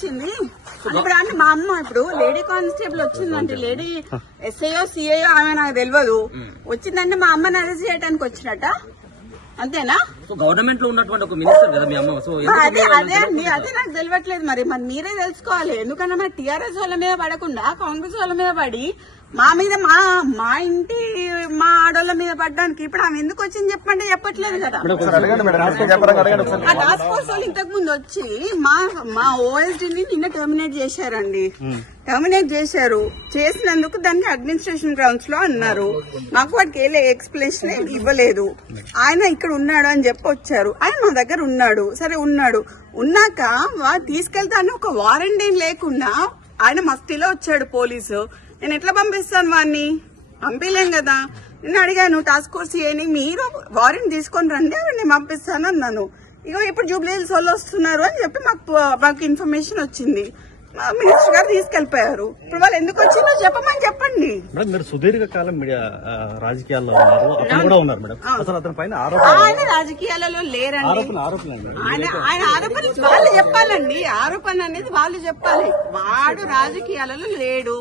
వచ్చింది ఇప్పుడు అంటే మా అమ్మ ఇప్పుడు లేడీ కానిస్టేబుల్ వచ్చిందంటే లేడీ ఎస్ఐఓ సిఐఓ ఆమె నాకు తెలియదు వచ్చిందంటే మా అమ్మని అరెస్ట్ చేయడానికి వచ్చినట్ట అంతేనా? గవర్నమెంట్ లో ఉన్నటువంటి ఒక మినిస్టర్ కదా మీ అమ్మ. సో అదే అండి అదే నాకు తెలియట్లేదు. మరి మీరే తెలుసుకోవాలి. ఎందుకన్నా మరి టీఆర్ఎస్ వాళ్ళ మీద పడకుండా కాంగ్రెస్ వాళ్ళ మీద పడి మా మీద మా ఇంటి మా ఆడోళ్ళ మీద పడ్డానికి ఇప్పుడు ఆమె ఎందుకు వచ్చింది చెప్పండి చెప్పట్లేదు కదా. ఆ టాస్క్ ఫోర్స్ వాళ్ళు ఇంతకు ముందు వచ్చి మా ఓఎస్డీని నిన్న టర్మినేట్ చేశారండి. టర్మినేట్ చేశారు. చేసినందుకు దానికి అడ్మినిస్ట్రేషన్ గ్రౌండ్స్ లో అన్నారు. మాకు వాటికి ఏ ఎక్స్ప్లెనేషన్ ఇవ్వలేదు. ఆయన ఇక్కడ ఉన్నాడు అని చెప్పి వచ్చారు. ఆయన మా దగ్గర ఉన్నాడు. సరే ఉన్నాక తీసుకెళ్తాను ఒక వారెంట్ ఏం లేకుండా ఆయన మస్తిలో వచ్చాడు పోలీసు. నేను ఎట్లా పంపిస్తాను వాడిని? పంపించలేం కదా. నేను అడిగాను టాస్క్ ఫోర్స్ ఏని మీరు వారెంట్ తీసుకొని రండి నేను పంపిస్తాను అన్నాను. ఇగో ఇప్పుడు జూబ్లీ హిల్స్ వాళ్ళు వస్తున్నారు అని చెప్పి మాకు ఇన్ఫర్మేషన్ వచ్చింది. మినిస్టర్ గారు తీసుకెళ్లిపోయారు. ఇప్పుడు వాళ్ళు ఎందుకు వచ్చిందో చెప్పమని చెప్పండి. మీరు సుదీర్ఘకాలం రాజకీయాల్లో ఉన్నారు మేడం. అసలు అతని పైన ఆయన రాజకీయాలలో లేరండి. ఆయన ఆరోపణలు వాళ్ళు చెప్పాలండి. ఆరోపణ అనేది వాళ్ళు చెప్పాలి. వాడు రాజకీయాలలో లేడు.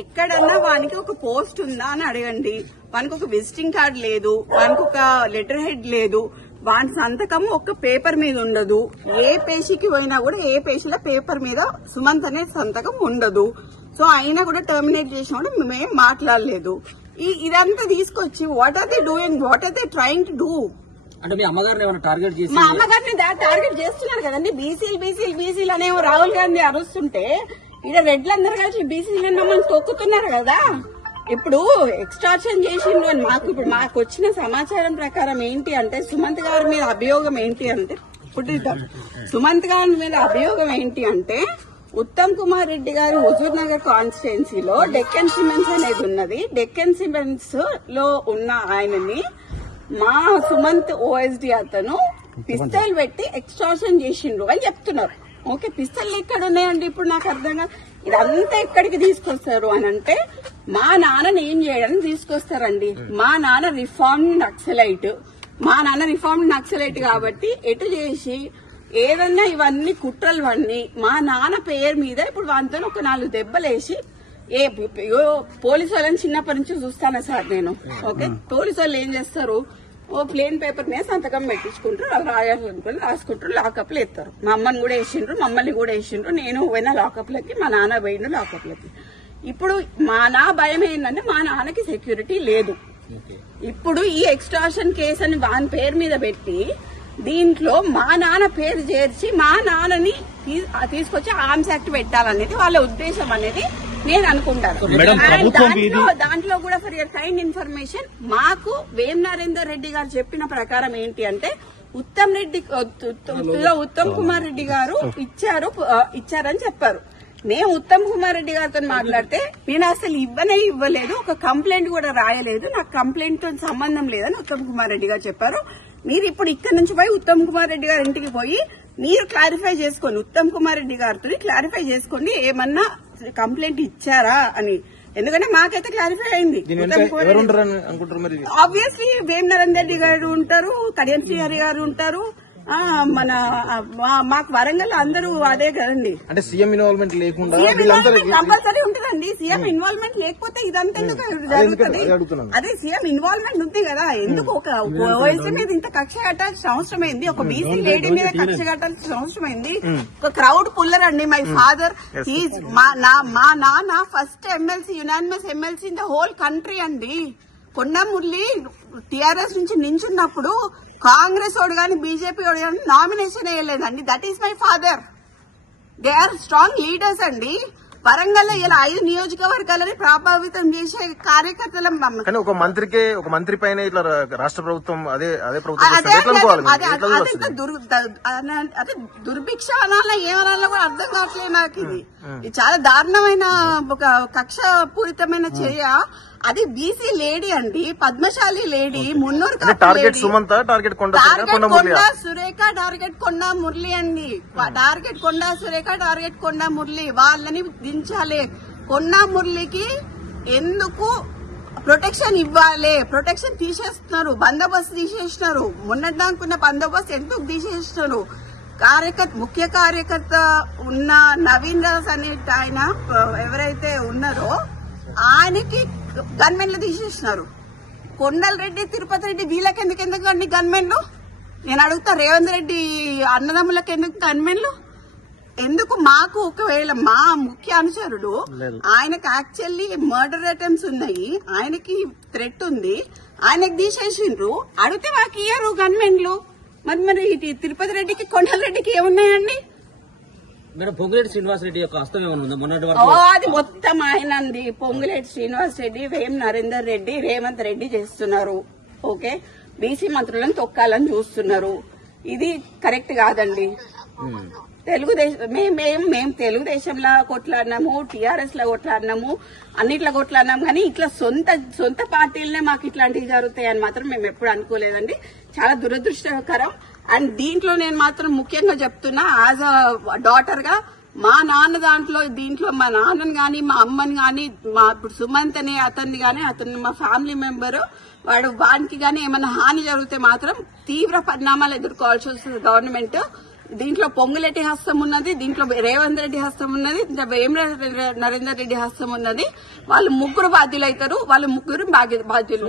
ఎక్కడన్నా వానికి ఒక పోస్ట్ ఉందా అని అడగండి. వానికి ఒక విజిటింగ్ కార్డు లేదు. వానికి ఒక లెటర్ హెడ్ లేదు. వాని సంతకం ఒక్క పేపర్ మీద ఉండదు. ఏ పేషీకి పోయినా కూడా ఏ పేషీలో పేపర్ మీద సుమంత్ అనే సంతకం ఉండదు. సో అయినా కూడా టర్మినేట్ చేసినప్పుడు మేము మాట్లాడలేదు. ఇదంతా తీసుకొచ్చి what are they doing, what are they trying to do? అంటే మీ అమ్మగారిని ఏమైనా టార్గెట్ చేసి? మా అమ్మగారిని టార్గెట్ చేస్తున్నారు కదండి. బీసీలు అనేవో రాహుల్ గాంధీ అరుస్తుంటే ఇక్కడ రెడ్లందరూ కలిసి బీసీలు మమ్మల్ని తొక్కుతున్నారు కదా. ఇప్పుడు ఎక్స్ట్రాక్షన్ చేసిండ్రు అని మాకు వచ్చిన సమాచారం ప్రకారం ఏంటి అంటే సుమంత్ గారి మీద అభియోగం ఏంటి అంటే సుమంత్ గారి మీద అభియోగం ఏంటి అంటే ఉత్తమ్ కుమార్ రెడ్డి గారు హుజూర్ నగర్ కాన్స్టిట్యున్సీలో డెక్కన్ సిమెంట్స్ అనేది ఉన్నది. డెక్కన్ సిమెంట్స్ లో ఉన్న ఆయనని మా సుమంత్ ఓఎస్డీ అతను పిస్తల్ పెట్టి ఎక్స్ట్రాక్షన్ చేసిండ్రు అని చెప్తున్నారు. ఓకే, పిస్తల్ ఎక్కడ ఉన్నాయండి? ఇప్పుడు నాకు అర్థంగా ఇదంతా ఎక్కడికి తీసుకొస్తారు అని అంటే మా నాన్నని ఏం చేయడానికి తీసుకొస్తారండి. మా నాన్న రిఫార్మ్డ్ నక్సలైట్ కాబట్టి ఎటు చేసి ఏదన్నా ఇవన్నీ కుట్రలు మా నాన్న పేరు మీద ఇప్పుడు వాంతో ఒక 4 దెబ్బలేసి పోలీసు వాళ్ళని చిన్నప్పటి నుంచి చూస్తాను సార్ నేను. ఓకే, పోలీసు వాళ్ళు ఏం చేస్తారు? ఓ ప్లేన్ పేపర్ మీద సంతకం పెట్టించుకుంటారు. వాళ్ళు రాయాలనుకుని రాసుకుంటారు. లాకప్ లో ఎత్తారు. మా అమ్మని కూడా వేసిండ్రు, మమ్మల్ని కూడా వేసిండ్రు. నేను పోయినా లాకప్లకి, మా నాన్న పోయిండు లాకప్లకి. ఇప్పుడు నా భయం ఏంటంటే మా నాన్నకి సెక్యూరిటీ లేదు. ఇప్పుడు ఈ ఎక్స్ట్రాక్షన్ కేసు అని వాని పేరు మీద పెట్టి దీంట్లో మా నాన్న పేరు చేర్చి మా నాన్నని తీసుకొచ్చి ఆర్మ్స్ యాక్ట్ పెట్టాలనేది వాళ్ళ ఉద్దేశం అనేది నేను అనుకుంటాను. దాంట్లో కూడా ఫర్ యువర్ కైండ్ ఇన్ఫర్మేషన్ మాకు వేం నరేందర్ రెడ్డి గారు చెప్పిన ప్రకారం ఏంటి అంటే ఉత్తమ్ కుమార్ రెడ్డి గారు ఇచ్చారని చెప్పారు. మేము ఉత్తమ్ కుమార్ రెడ్డి గారితో మాట్లాడితే నేను అసలు ఇవ్వలేదు, ఒక కంప్లైంట్ కూడా రాయలేదు, నాకు కంప్లైంట్ తో సంబంధం లేదని ఉత్తమ్ కుమార్ రెడ్డి గారు చెప్పారు. మీరు ఇప్పుడు ఇక్కడ నుంచి పోయి ఉత్తమ్ కుమార్ రెడ్డి గారి ఇంటికి పోయి మీరు క్లారిఫై చేసుకోండి, ఉత్తమ్ కుమార్ రెడ్డి గారితో క్లారిఫై చేసుకోండి ఏమన్నా కంప్లైంట్ ఇచ్చారా అని. ఎందుకంటే మాకైతే క్లారిఫై అయింది. ఆబ్వియస్లీ వేం నరేందర్ రెడ్డి గారు ఉంటారు, కడియం శ్రీహరి గారు ఉంటారు. మాకు వరంగల్ అందరూ అదే కదండి. అంటే సీఎం ఇన్వాల్వ్మెంట్ లేకుండా కంపల్సరీ ఉంటుందండి. సీఎం ఇన్వాల్వ్మెంట్ లేకపోతే ఇదంతా ఎందుకు జరుగుతుంది? అదే సీఎం ఇన్వాల్వ్మెంట్ ఉంది కదా. ఎందుకు ఒక ఓఎస్డీ మీద ఇంత కక్ష కట్టాల్సిన అవసరం అయింది? ఒక బీసీ లేడీ మీద కక్ష కట్టాల్సిన అవసరం అయింది? ఒక క్రౌడ్ పుల్లర్ అండి. మై ఫాదర్ మా నాన్న first MLC, unanimous MLC in the whole country అండి. కొండా మురళి టీఆర్ఎస్ నుంచి నించున్నప్పుడు కాంగ్రెస్ వాడు కానీ బీజేపీ వాడు కానీ నామినేషన్ వేయలేదండి. That is my father. They are strong leaders అండి. వరంగల్ లో ఇలా 5 నియోజకవర్గాలని ప్రభావితం చేసే కార్యకర్తల ఒక మంత్రి పైన ఇట్లా రాష్ట్ర ప్రభుత్వం అదే దుర్భిక్ష అనాలా ఏమనాలో కూడా అర్థం కావట్లేదు నాకు. ఇది చాలా దారుణమైన ఒక కక్ష పూరితమైన చర్య. అది బీసీ లేడీ అండి, పద్మశాలి లేడీ, మున్నూరు target Sumantha, target Konda Surekha, target కొండా మురళి అండి. టార్గెట్ కొండా సురేఖ, టార్గెట్ కొండా మురళి. వాళ్ళని దించాలి. కొండా మురళికి ఎందుకు ప్రొటెక్షన్ ఇవ్వాలి? ప్రొటెక్షన్ తీసేస్తున్నారు, బందోబస్తు తీసేస్తున్నారు. మొన్నటిదాకున్న బందోబస్తు ఎందుకు తీసేస్తున్నారు? ముఖ్య కార్యకర్త ఉన్న నవీన్ రాజ్ అనే ఆయన ఎవరైతే ఉన్నారో ఆయనకి గన్మెన్లు తీసేసినారు. కొండల్ రెడ్డి, తిరుపతి రెడ్డి వీళ్ళకి ఎందుకు అన్ని గన్మెన్లు? నేను అడుగుతా, రేవంత్ రెడ్డి అన్నదమ్ములకు ఎందుకు గన్మెన్లు? ఎందుకు? మాకు ఒకవేళ మా ముఖ్య అనుచరుడు ఆయనకు యాక్చువల్లీ మర్డర్ అటెంప్ట్స్ ఉన్నాయి, ఆయనకి థ్రెట్ ఉంది, ఆయనకు తీసేసిండ్రు. అడిగితే మాకు ఇయ్యరు గన్మెన్లు. మరి తిరుపతి రెడ్డికి, కొండల రెడ్డికి ఏమున్నాయండి? మేడం పొంగులేటి శ్రీనివాస్ రెడ్డి యొక్క హస్తం ఏమైనా ఉందా? మొన్నటి అది మొత్తం ఆయనంది. పొంగులేటి శ్రీనివాస్ రెడ్డి, వేం నరేందర్ రెడ్డి, రేవంత్ రెడ్డి చేస్తున్నారు. ఓకే, బీసీ మంత్రులను తొక్కాలని చూస్తున్నారు. ఇది కరెక్ట్ కాదండి. తెలుగుదేశం మేము తెలుగుదేశంలో కొట్లాడినాము, టీఆర్ఎస్ లో కొట్లాడినాము, అన్నిట్లో కొట్లాడినాము. కానీ ఇట్లా సొంత పార్టీలనే మాకు ఇట్లాంటివి జరుగుతాయని మాత్రం మేము ఎప్పుడు అనుకోలేదండి. చాలా దురదృష్టకరం. అండ్ దీంట్లో నేను మాత్రం ముఖ్యంగా చెప్తున్నా, యాజ్ అ డాటర్ గా మా నాన్న దీంట్లో మా నాన్నని గాని, మా అమ్మని గాని, మా ఇప్పుడు సుమంత్ అనే అతన్ని గాని, అతను మా ఫ్యామిలీ మెంబర్, వానికి గాని ఏమైనా హాని జరిగితే మాత్రం తీవ్ర పరిణామాలు ఎదుర్కోవాల్సి వస్తుంది గవర్నమెంట్. దీంట్లో పొంగులేటి హస్తం ఉన్నది, దీంట్లో రేవంత్ రెడ్డి హస్తం ఉన్నది, వేం నరేందర్ రెడ్డి హస్తం ఉన్నది. వాళ్ళు ముగ్గురు బాధ్యులు అవుతారు. వాళ్ళు ముగ్గురు బాధ్యులు